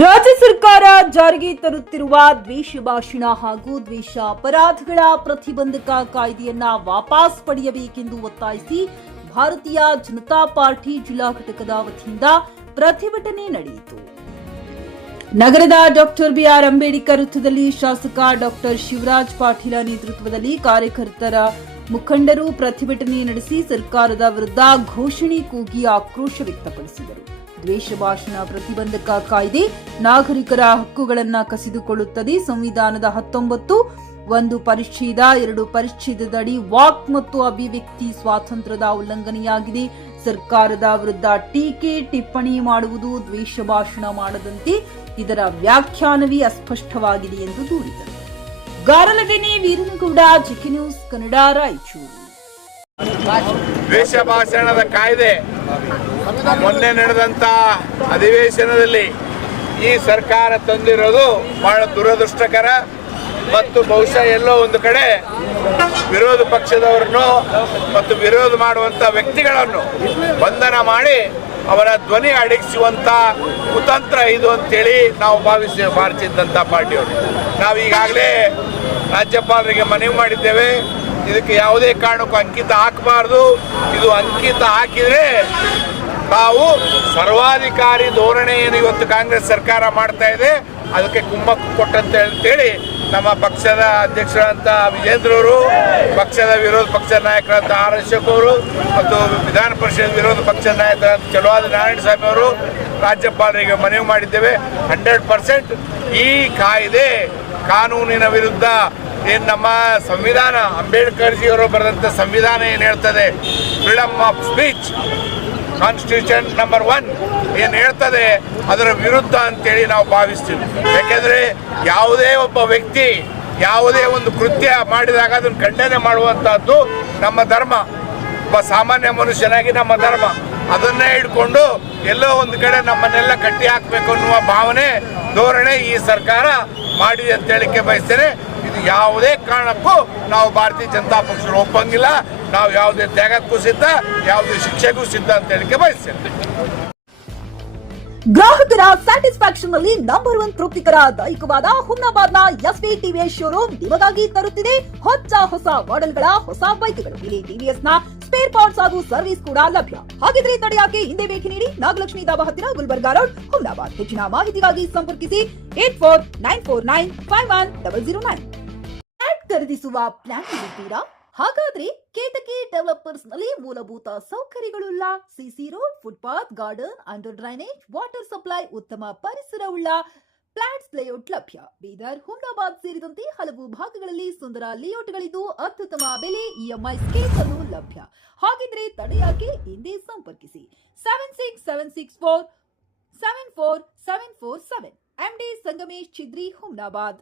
ರಾಜ್ಯ ಸರ್ಕಾರ ಜಾರಿಗೆ ತರುತ್ತಿರುವ ದ್ವೇಷ ಭಾಷಣ ಹಾಗೂ ದ್ವೇಷ ಅಪರಾಧಗಳ ಪ್ರತಿಬಂಧಕ ಕಾಯ್ದೆಯನ್ನ ವಾಪಸ್ ಪಡೆಯಬೇಕೆಂದು ಒತ್ತಾಯಿಸಿ ಭಾರತೀಯ ಜನತಾ ಪಾರ್ಟಿ ಜಿಲ್ಲಾ ಘಟಕದ ವತಿಯಿಂದ ಪ್ರತಿಭಟನೆ ನಡೆಯಿತು. ನಗರದ ಡಾಕ್ಟರ್ ಬಿಆರ್ ಅಂಬೇಡ್ಕರ್ ವೃತ್ತದಲ್ಲಿ ಶಾಸಕ ಡಾಕ್ಟರ್ ಶಿವರಾಜ್ ಪಾಟೀಲ ನೇತೃತ್ವದಲ್ಲಿ ಕಾರ್ಯಕರ್ತರ ಮುಖಂಡರು ಪ್ರತಿಭಟನೆ ನಡೆಸಿ ಸರ್ಕಾರದ ವಿರುದ್ಧ ಘೋಷಣೆ ಕೂಗಿ ಆಕ್ರೋಶ ವ್ಯಕ್ತಪಡಿಸಿದರು. ದ್ವೇಷ ಭಾಷಣ ಪ್ರತಿಬಂಧಕ ಕಾಯ್ದೆ ನಾಗರಿಕರ ಹಕ್ಕುಗಳನ್ನು ಕಸಿದುಕೊಳ್ಳುತ್ತದೆ. ಸಂವಿಧಾನದ 19 1 ಪರಿಚ್ಛೇದ 2 ಪರಿಚ್ಛೇದದಡಿ ವಾಕ್ ಮತ್ತು ಅಭಿವ್ಯಕ್ತಿ ಸ್ವಾತಂತ್ರ್ಯದ ಉಲ್ಲಂಘನೆಯಾಗಿದೆ. ಸರ್ಕಾರದ ವಿರುದ್ಧ ಟೀಕೆ ಟಿಪ್ಪಣಿ ಮಾಡುವುದು ದ್ವೇಷ ಭಾಷಣ ಮಾಡದಂತೆ ಇದರ ವ್ಯಾಖ್ಯಾನವೇ ಅಸ್ಪಷ್ಟವಾಗಿದೆ ಎಂದು ದೂರಿದರು. ಗಾರಲಗೇನೆ ವೀರನಗೌಡ, ಜಿಕೆ ನ್ಯೂಸ್ ಕನ್ನಡ, ರಾಯಚೂರು. ದ್ವೇಷ ಭಾಷಣದ ಕಾಯ್ದೆ ಮೊನ್ನೆ ನಡೆದಂತ ಅಧಿವೇಶನದಲ್ಲಿ ಈ ಸರ್ಕಾರ ತಂದಿರೋದು ಬಹಳ ದುರದೃಷ್ಟಕರ ಮತ್ತು ಬಹುಶಃ ಎಲ್ಲೋ ಒಂದು ಕಡೆ ವಿರೋಧ ಪಕ್ಷದವರನ್ನು ಮತ್ತು ವಿರೋಧ ಮಾಡುವಂತ ವ್ಯಕ್ತಿಗಳನ್ನು ಬಂಧನ ಮಾಡಿ ಅವರ ಧ್ವನಿ ಅಡಗಿಸುವಂತ ಕುತಂತ್ರ ಇದು ಅಂತೇಳಿ ನಾವು ಭಾರತೀಯ ಜನತಾ ಪಾರ್ಟಿಯವರು ನಾವು ಈಗಾಗಲೇ ರಾಜ್ಯಪಾಲರಿಗೆ ಮನವಿ ಮಾಡಿದ್ದೇವೆ. ಇದಕ್ಕೆ ಯಾವುದೇ ಕಾರಣಕ್ಕೂ ಅಂಕಿತ ಹಾಕಬಾರ್ದು. ಇದು ಅಂಕಿತ ಹಾಕಿದ್ರೆ ನಾವು ಸರ್ವಾಧಿಕಾರಿ ಧೋರಣೆ ಏನು ಇವತ್ತು ಕಾಂಗ್ರೆಸ್ ಸರ್ಕಾರ ಮಾಡ್ತಾ ಇದೆ ಅದಕ್ಕೆ ಕುಮ್ಮಕ್ಕು ಕೊಟ್ಟಂತ ಅಂತೇಳಿ ನಮ್ಮ ಪಕ್ಷದ ಅಧ್ಯಕ್ಷರಂತ ವಿಜೇಂದ್ರ ಅವರು, ಪಕ್ಷದ ವಿರೋಧ ಪಕ್ಷದ ನಾಯಕರಂತ ಆರ್ ಅಶೋಕ್ ಅವರು ಮತ್ತು ವಿಧಾನ ಪರಿಷತ್ ವಿರೋಧ ಪಕ್ಷದ ನಾಯಕರಂತ ಚಲುವಾದ ನಾರಾಯಣಸ್ವಾಮಿ ಅವರು ರಾಜ್ಯಪಾಲರಿಗೆ ಮನವಿ ಮಾಡಿದ್ದೇವೆ. 100% ಈ ಕಾಯ್ದೆ ಕಾನೂನಿನ ವಿರುದ್ಧ ಏನು ನಮ್ಮ ಸಂವಿಧಾನ ಅಂಬೇಡ್ಕರ್ ಜಿಯವರು ಬರೆದಂಥ ಸಂವಿಧಾನ ಏನು ಹೇಳ್ತದೆ, freedom of speech constitution number 1 ಏನು ಹೇಳ್ತದೆ ಅದರ ವಿರುದ್ಧ ಅಂತೇಳಿ ನಾವು ಭಾವಿಸ್ತೀವಿ. ಯಾಕೆಂದರೆ ಯಾವುದೇ ಒಬ್ಬ ವ್ಯಕ್ತಿ ಯಾವುದೇ ಒಂದು ಕೃತ್ಯ ಮಾಡಿದಾಗ ಅದನ್ನು ಖಂಡನೆ ಮಾಡುವಂಥದ್ದು ನಮ್ಮ ಧರ್ಮ. ಒಬ್ಬ ಸಾಮಾನ್ಯ ಮನುಷ್ಯನಾಗಿ ನಮ್ಮ ಧರ್ಮ ಅದನ್ನೇ ಹಿಡ್ಕೊಂಡು ಎಲ್ಲೋ ಒಂದು ಕಡೆ ನಮ್ಮನ್ನೆಲ್ಲ ಕಟ್ಟಿ ಹಾಕಬೇಕು ಅನ್ನುವ ಭಾವನೆ ಧೋರಣೆ ಈ ಸರ್ಕಾರ ಮಾಡಿದೆ ಅಂತ ಹೇಳಿಕೆ ಬಯಸ್ತೇನೆ. ಇದು ಯಾವುದೇ ಕಾರಣಕ್ಕೂ ನಾವು ಭಾರತೀಯ ಜನತಾ ಪಕ್ಷ ಒಪ್ಪಂಗಿಲ್ಲ. ನಾವು ಯಾವುದೇ ತ್ಯಾಗಕ್ಕೂ ಸಿದ್ಧ, ಯಾವುದೇ ಶಿಕ್ಷೆಗೂ ಸಿದ್ಧ ಅಂತ ಹೇಳಿಕೆ ಬಯಸ್ತೇನೆ. ಗ್ರಾಹಕರ ಸ್ಯಾಟಿಸ್ಫ್ಯಾಕ್ಷನ್ ನಲ್ಲಿ ನಂಬರ್ 1 ತೃಪ್ತಿಕರ ದೈಹಿಕವಾದ ಹುಮ್ನಾಬಾದ್ನ ಎಸ್ವಿ ಟಿವಿಎಸ್ ಶೋರೂಮ್ ನಿಮಗಾಗಿ ತರುತ್ತಿದೆ ಹೊಸ ಮಾಡೆಲ್ಗಳ ಹೊಸ ಬೈಕ್ಗಳು. ಇಲ್ಲಿ ಟಿವಿಎಸ್ ನ ಸ್ಪೇರ್ ಪಾರ್ಟ್ಸ್ ಹಾಗೂ ಸರ್ವಿಸ್ ಕೂಡ ಲಭ್ಯ. ಹಾಗಿದ್ರೆ ತಡೆಯಾಕೆ ಹಿಂದೆ ಭೇಟಿ ನೀಡಿ. ನಾಗಲಕ್ಷ್ಮಿ ಧಾಬಾ ಹತ್ತಿರ ಗುಲ್ಬರ್ಗಾ ರೋಡ್, ಹುಮ್ನಾಬಾದ್. ಹೆಚ್ಚಿನ ಮಾಹಿತಿಗಾಗಿ ಸಂಪರ್ಕಿಸಿ 8494951009. ಫ್ಲಾಟ್ ಖರೀದಿಸುವ ಪ್ಲಾನ್ ಇದ್ದೀರಾ? ಹಾಗಾದ್ರೆ ಕೇತಕಿ ಡೆವಲಪರ್ಸ್ ನಲ್ಲಿ ಮೂಲಭೂತ ಸೌಕರ್ಯಗಳುಳ್ಳ CC road, footpath, garden, under drainage, water supply, ಉತ್ತಮ ಪರಿಸರವುಳ್ಳ ಫ್ಲಾಟ್ಸ್ ಲೇಔಟ್ ಲಭ್ಯ. ಬೀದರ್, ಹುಮ್ನಾಬಾದ್ ಸೇರಿದಂತೆ ಹಲವು ಭಾಗಗಳಲ್ಲಿ ಸುಂದರ ಲೇಔಟ್ಗಳಿದ್ದು ಅತ್ಯುತ್ತಮ ಬೆಲೆ, ಇಎಂಐ ಸ್ಕೀಮ್ ಅನ್ನು ಲಭ್ಯ. ಹಾಗಿದ್ರೆ ತಡೆಯಾಕೆ ಹಿಂದೆ ಸಂಪರ್ಕಿಸಿ 7676474747. MD ಸಂಗಮೇಶ್ ಚಿದ್ರಿ, ಹುಮ್ನಾಬಾದ್.